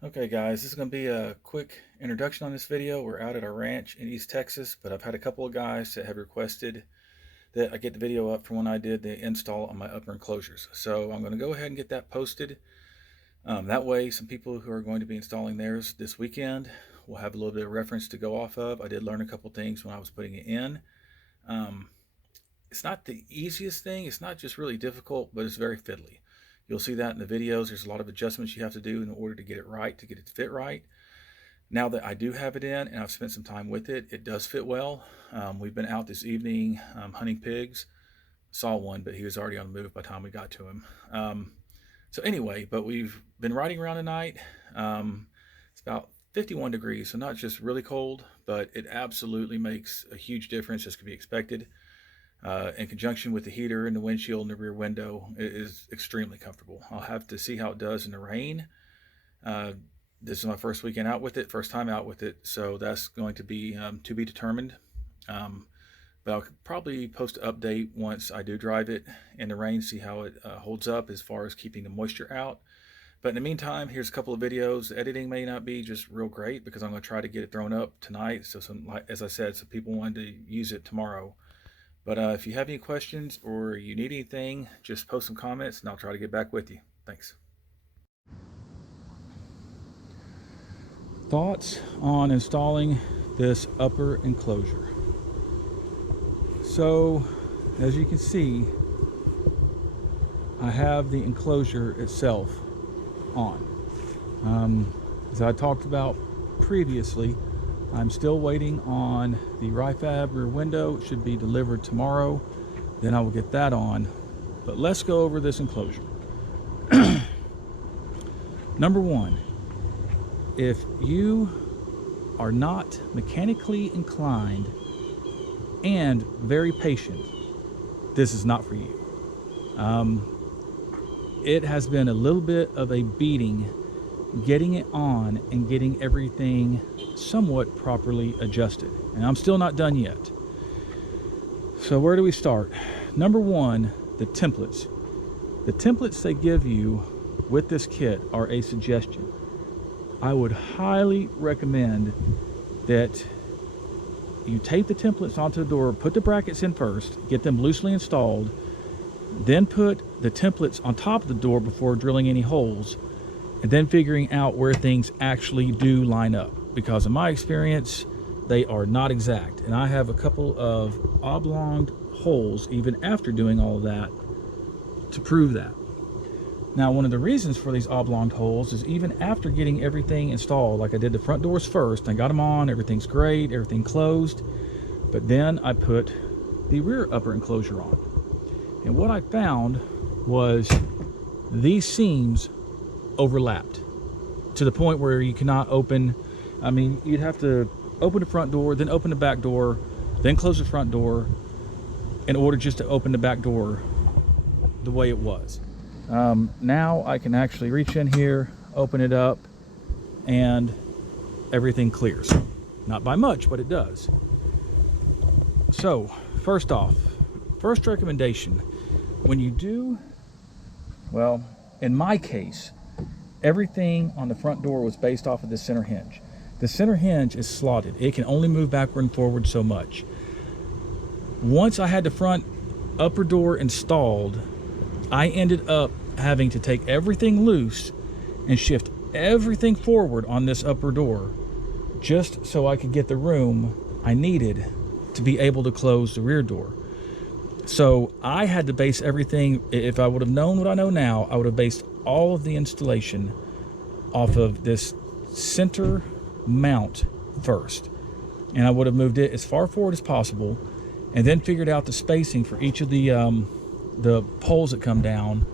Okay guys, this is going to be a quick introduction on this video. We're out at our ranch in East Texas, but I've had a couple of guys that have requested that I get the video up from when I did the install on my upper enclosures. So I'm going to go ahead and get that posted. That way some people who are going to be installing theirs this weekend will have a little bit of reference to go off of. I did learn a couple things when I was putting it in. Um, it's not the easiest thing. It's not just really difficult, but it's very fiddly. You'll see that in the videos. There's a lot of adjustments you have to do in order to get it right, to get it to fit right. Now that I do have it in and I've spent some time with it, it does fit well. We've been out this evening hunting pigs. Saw one, but he was already on the move by the time we got to him. So anyway, but we've been riding around tonight. It's about 51 degrees, so not just really cold, but it absolutely makes a huge difference, as could be expected. In conjunction with the heater and the windshield and the rear window, it is extremely comfortable. I'll have to see how it does in the rain. This is my first weekend out with it, first time out with it, so that's going to be determined. But I'll probably post an update once I do drive it in the rain, see how it holds up as far as keeping the moisture out. But in the meantime, here's a couple of videos. The editing may not be just real great because I'm going to try to get it thrown up tonight. So as I said, some people wanted to use it tomorrow. But if you have any questions or you need anything, just post some comments and I'll try to get back with you. Thanks. Thoughts on installing this upper enclosure. So, as you can see, I have the enclosure itself on. As I talked about previously, I'm still waiting on the RIFAB rear window. It should be delivered tomorrow. Then I will get that on. But let's go over this enclosure. Number one, if you are not mechanically inclined and very patient, this is not for you. It has been a little bit of a beating getting it on and getting everything somewhat properly adjusted, and I'm still not done yet. So where do we start? Number one, the templates. The templates they give you with this kit are a suggestion. I would highly recommend that you tape the templates onto the door, put the brackets in first, get them loosely installed, then put the templates on top of the door before drilling any holes, and then figuring out where things actually do line up, because in my experience they are not exact, and I have a couple of oblong holes even after doing all of that to prove that. Now, one of the reasons for these oblong holes is even after getting everything installed, like I did the front doors first, I got them on, everything's great, everything closed, but then I put the rear upper enclosure on, and what I found was these seams overlapped to the point where you cannot open. I mean, you'd have to open the front door, then open the back door, then close the front door in order just to open the back door the way it was. Now I can actually reach in here, open it up, and everything clears. Not by much, but it does. So first off, first recommendation, when you do, well, in my case, everything on the front door was based off of the center hinge. The center hinge is slotted. It can only move backward and forward so much. Once I had the front upper door installed, I ended up having to take everything loose and shift everything forward on this upper door just so I could get the room I needed to be able to close the rear door. So I had to base everything, if I would have known what I know now, I would have based all of the installation off of this center mount first, and I would have moved it as far forward as possible, and then figured out the spacing for each of the poles that come down,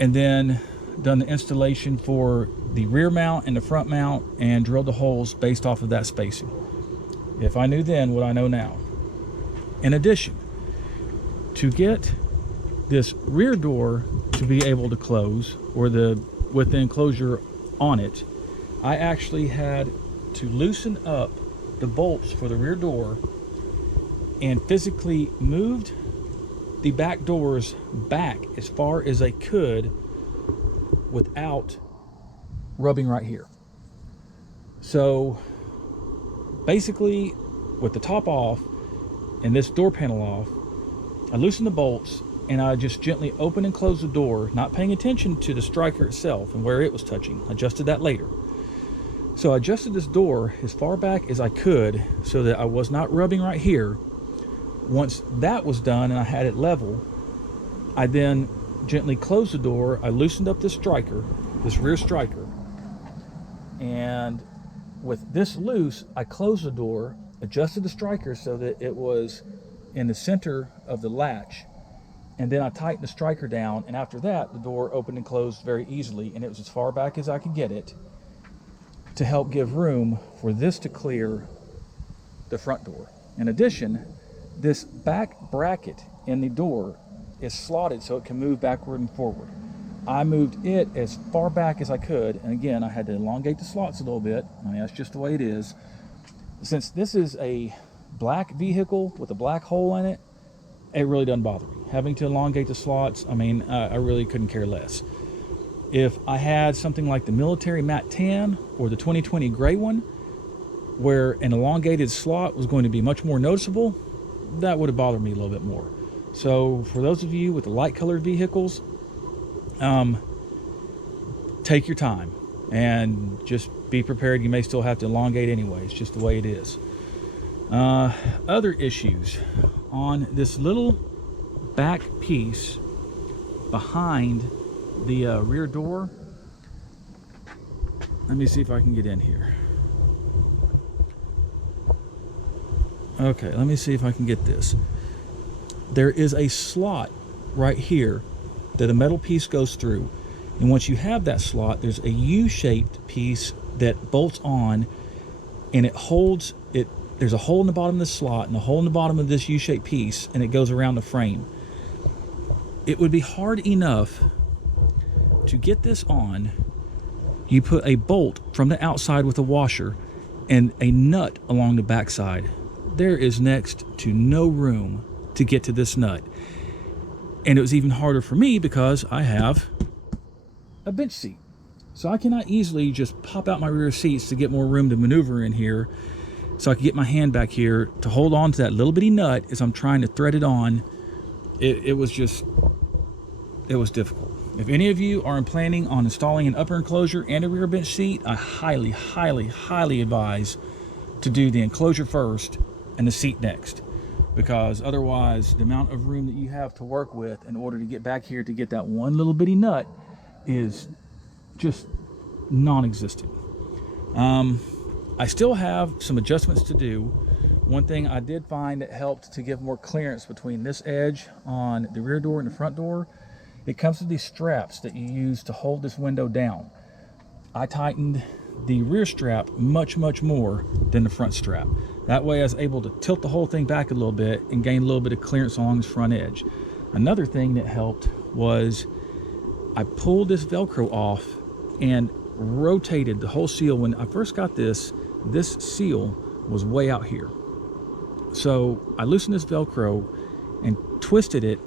and then done the installation for the rear mount and the front mount and drilled the holes based off of that spacing. If I knew then what I know now. In addition, to get this rear door to be able to close, or with the enclosure on it, I actually had to loosen up the bolts for the rear door and physically moved the back doors back as far as I could without rubbing right here. So basically, with the top off and this door panel off, I loosened the bolts and I just gently opened and closed the door, not paying attention to the striker itself and where it was touching. I adjusted that later. So I adjusted this door as far back as I could so that I was not rubbing right here. Once that was done and I had it level, I then gently closed the door. I loosened up this striker, this rear striker, and with this loose, I closed the door, adjusted the striker so that it was in the center of the latch, and then I tightened the striker down, and after that the door opened and closed very easily, and it was as far back as I could get it to help give room for this to clear the front door. In addition, this back bracket in the door is slotted so it can move backward and forward. I moved it as far back as I could, and again, I had to elongate the slots a little bit. I mean, that's just the way it is. Since this is a black vehicle with a black hole in it, it really doesn't bother me. Having to elongate the slots, I mean, I really couldn't care less. If I had something like the military matte tan or the 2020 gray one, where an elongated slot was going to be much more noticeable, that would have bothered me a little bit more. So for those of you with the light colored vehicles, take your time and just be prepared. You may still have to elongate anyway. It's just the way it is. Other issues on this little back piece behind the rear door. Let me see if I can get in here. Okay, let me see if I can get this. There is a slot right here that a metal piece goes through, and once you have that slot, there's a U-shaped piece that bolts on, and it holds it. There's a hole in the bottom of the slot and a hole in the bottom of this U-shaped piece, and it goes around the frame. It would be hard enough to get this on. You put a bolt from the outside with a washer and a nut along the backside. There is next to no room to get to this nut. And it was even harder for me because I have a bench seat. So I cannot easily just pop out my rear seats to get more room to maneuver in here, so I can get my hand back here to hold on to that little bitty nut as I'm trying to thread it on. It was difficult. If any of you are planning on installing an upper enclosure and a rear bench seat, I highly, highly, highly advise to do the enclosure first and the seat next, because otherwise the amount of room that you have to work with in order to get back here to get that one little bitty nut is just non-existent. I still have some adjustments to do. One thing I did find that helped to give more clearance between this edge on the rear door and the front door, it comes with these straps that you use to hold this window down. I tightened the rear strap much more than the front strap. That way I was able to tilt the whole thing back a little bit and gain a little bit of clearance along this front edge. Another thing that helped was I pulled this Velcro off and rotated the whole seal. When I first got this seal was way out here. So I loosened this Velcro and twisted it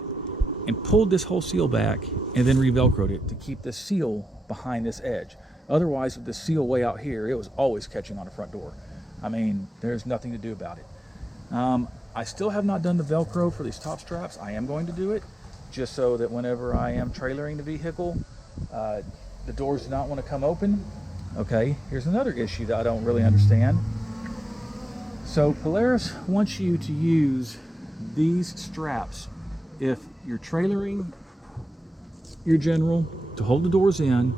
and pulled this whole seal back and then re-Velcroed it to keep the seal behind this edge. Otherwise, with the seal way out here, it was always catching on the front door. I mean, there's nothing to do about it. I still have not done the Velcro for these top straps. I am going to do it just so that whenever I am trailering the vehicle, the doors do not want to come open. Okay, here's another issue that I don't really understand. So Polaris wants you to use these straps if you're trailering your General to hold the doors in,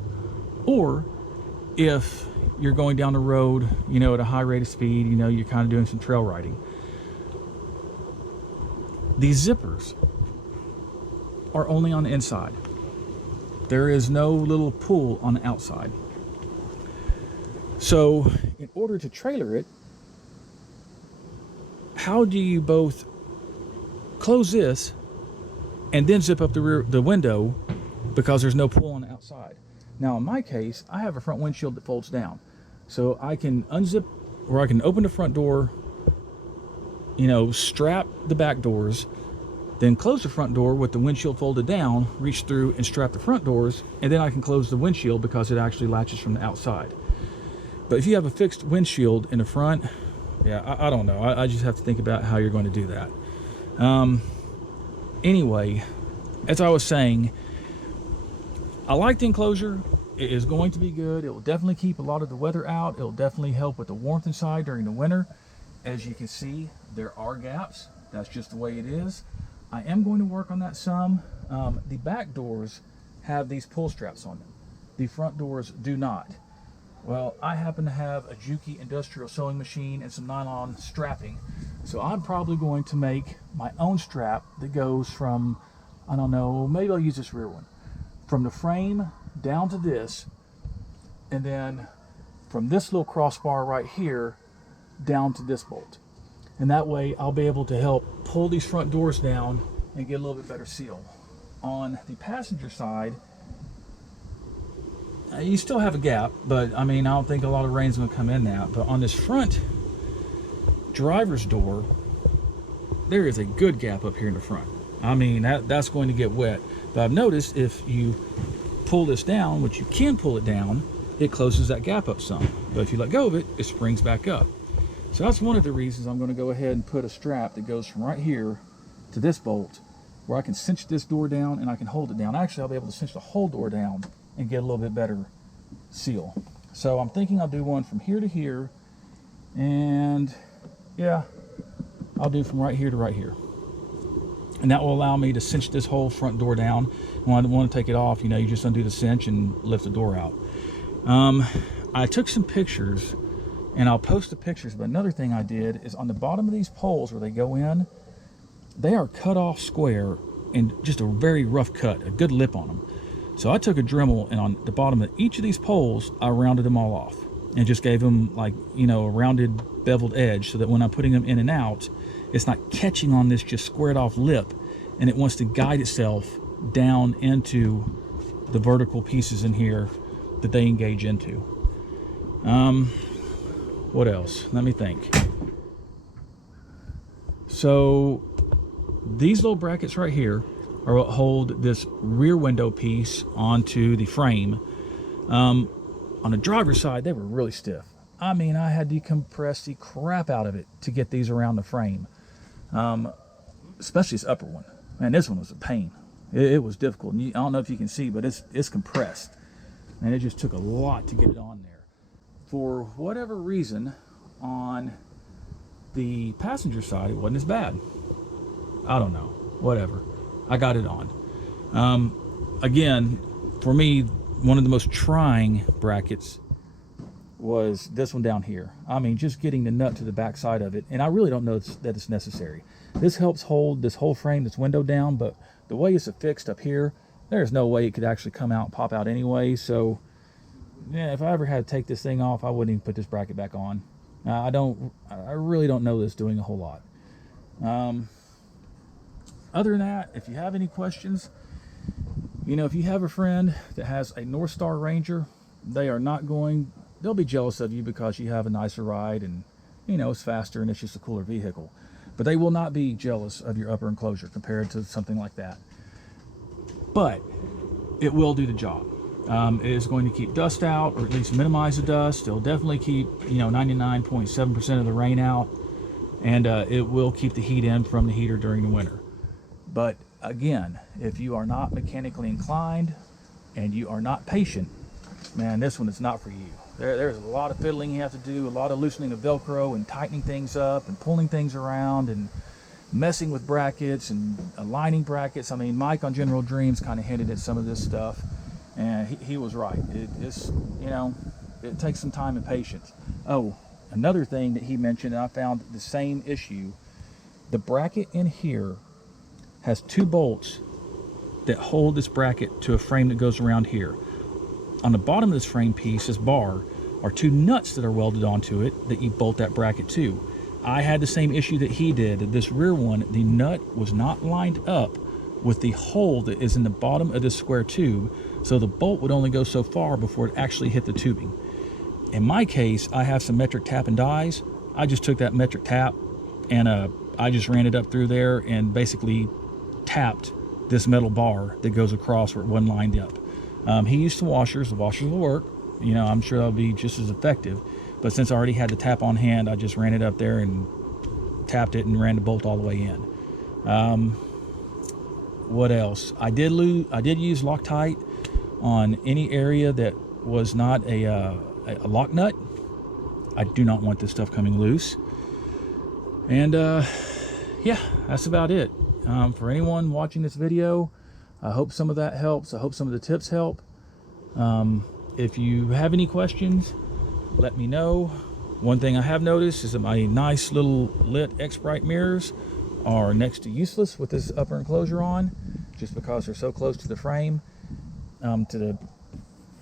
or if you're going down the road, you know, at a high rate of speed, you know, you're kind of doing some trail riding. These zippers are only on the inside. There is no little pull on the outside. So in order to trailer it, how do you both close this and then zip up the window because there's no pull on the outside? Now in my case, I have a front windshield that folds down. So I can unzip, or I can open the front door, you know, strap the back doors, then close the front door with the windshield folded down, reach through and strap the front doors, and then I can close the windshield because it actually latches from the outside. But if you have a fixed windshield in the front, yeah, I don't know. I just have to think about how you're going to do that. Anyway, as I was saying, I like the enclosure. It is going to be good. It will definitely keep a lot of the weather out. It will definitely help with the warmth inside during the winter. As you can see, there are gaps. That's just the way it is. I am going to work on that some. The back doors have these pull straps on them. The front doors do not. Well, I happen to have a Juki industrial sewing machine and some nylon strapping. So I'm probably going to make my own strap that goes from, I don't know, maybe I'll use this rear one, from the frame down to this, and then from this little crossbar right here down to this bolt. And that way I'll be able to help pull these front doors down and get a little bit better seal. On the passenger side, you still have a gap, but I mean, I don't think a lot of rain's going to come in that. But on this front driver's door, there is a good gap up here in the front. I mean, that's going to get wet. But I've noticed if you pull this down, which you can pull it down, it closes that gap up some. But if you let go of it, it springs back up. So that's one of the reasons I'm going to go ahead and put a strap that goes from right here to this bolt, where I can cinch this door down and I can hold it down. Actually, I'll be able to cinch the whole door down and get a little bit better seal. So I'm thinking I'll do one from here to here, and yeah, I'll do from right here to right here. And that will allow me to cinch this whole front door down. When I want to take it off, you know, you just undo the cinch and lift the door out. I took some pictures, and I'll post the pictures, but another thing I did is on the bottom of these poles where they go in, they are cut off square and just a very rough cut, a good lip on them. So I took a Dremel, and on the bottom of each of these poles, I rounded them all off and just gave them, like, you know, a rounded beveled edge, so that when I'm putting them in and out, it's not catching on this just squared off lip, and it wants to guide itself down into the vertical pieces in here that they engage into. What else? Let me think. So these little brackets right here are what hold this rear window piece onto the frame. On the driver's side, they were really stiff. I mean, I had to compress the crap out of it to get these around the frame. Especially this upper one. Man, this one was a pain. It was difficult. I don't know if you can see, but it's compressed. And it just took a lot to get it on there. For whatever reason, on the passenger side, it wasn't as bad. I don't know. Whatever. I got it on. Again, for me, one of the most trying brackets was this one down here. I mean, just getting the nut to the back side of it, and I really don't know that it's necessary. This helps hold this whole frame, this window down, but the way it's affixed up here, there's no way it could actually come out and pop out anyway. So yeah, if I ever had to take this thing off, I wouldn't even put this bracket back on. I really don't know this doing a whole lot. Other than that, if you have any questions, you know, if you have a friend that has a North Star Ranger, they'll be jealous of you because you have a nicer ride and, you know, it's faster and it's just a cooler vehicle. But they will not be jealous of your upper enclosure compared to something like that. But it will do the job. It is going to keep dust out, or at least minimize the dust. It'll definitely keep, you know, 99.7% of the rain out, and it will keep the heat in from the heater during the winter. But again, if you are not mechanically inclined and you are not patient, man, this one is not for you. There's a lot of fiddling you have to do, a lot of loosening of Velcro and tightening things up and pulling things around and messing with brackets and aligning brackets. I mean, Mike on General Dreams kind of hinted at some of this stuff, and he was right. It's, you know, it takes some time and patience. Oh, another thing that he mentioned, and I found the same issue, the bracket in here has two bolts that hold this bracket to a frame that goes around here. On the bottom of this frame piece, this bar, are two nuts that are welded onto it that you bolt that bracket to. I had the same issue that he did. This rear one, the nut was not lined up with the hole that is in the bottom of this square tube, so the bolt would only go so far before it actually hit the tubing. In my case, I have some metric tap and dies. I just took that metric tap and I just ran it up through there and basically tapped this metal bar that goes across where it wasn't lined up. He used some washers. The washers will work. You know, I'm sure they'll be just as effective. But since I already had the tap on hand, I just ran it up there and tapped it and ran the bolt all the way in. What else? I did use Loctite on any area that was not a lock nut. I do not want this stuff coming loose. And yeah, that's about it. For anyone watching this video, I hope some of that helps. I hope some of the tips help. If you have any questions, let me know. One thing I have noticed is that my nice little lit X-Bright mirrors are next to useless with this upper enclosure on, just because they're so close to the frame, to the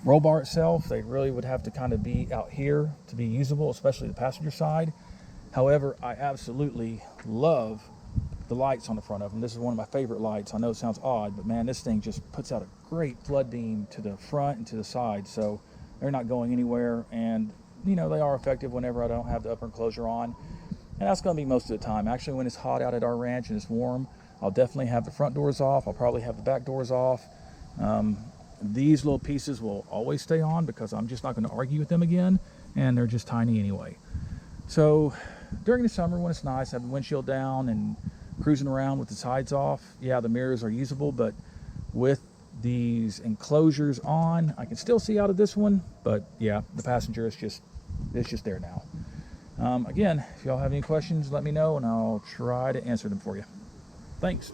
roll bar itself. They really would have to kind of be out here to be usable, especially the passenger side. However, I absolutely love the lights on the front of them. This is one of my favorite lights. I know it sounds odd, but man, this thing just puts out a great flood beam to the front and to the side, so they're not going anywhere. And you know, they are effective whenever I don't have the upper enclosure on, and that's going to be most of the time. Actually, when it's hot out at our ranch and it's warm, I'll definitely have the front doors off. I'll probably have the back doors off. These little pieces will always stay on because I'm just not going to argue with them again, and they're just tiny anyway. So during the summer when it's nice, having the windshield down and cruising around with the sides off, yeah, the mirrors are usable, but with these enclosures on, I can still see out of this one, but yeah, the passenger is just there now. Again, if y'all have any questions, let me know and I'll try to answer them for you. Thanks.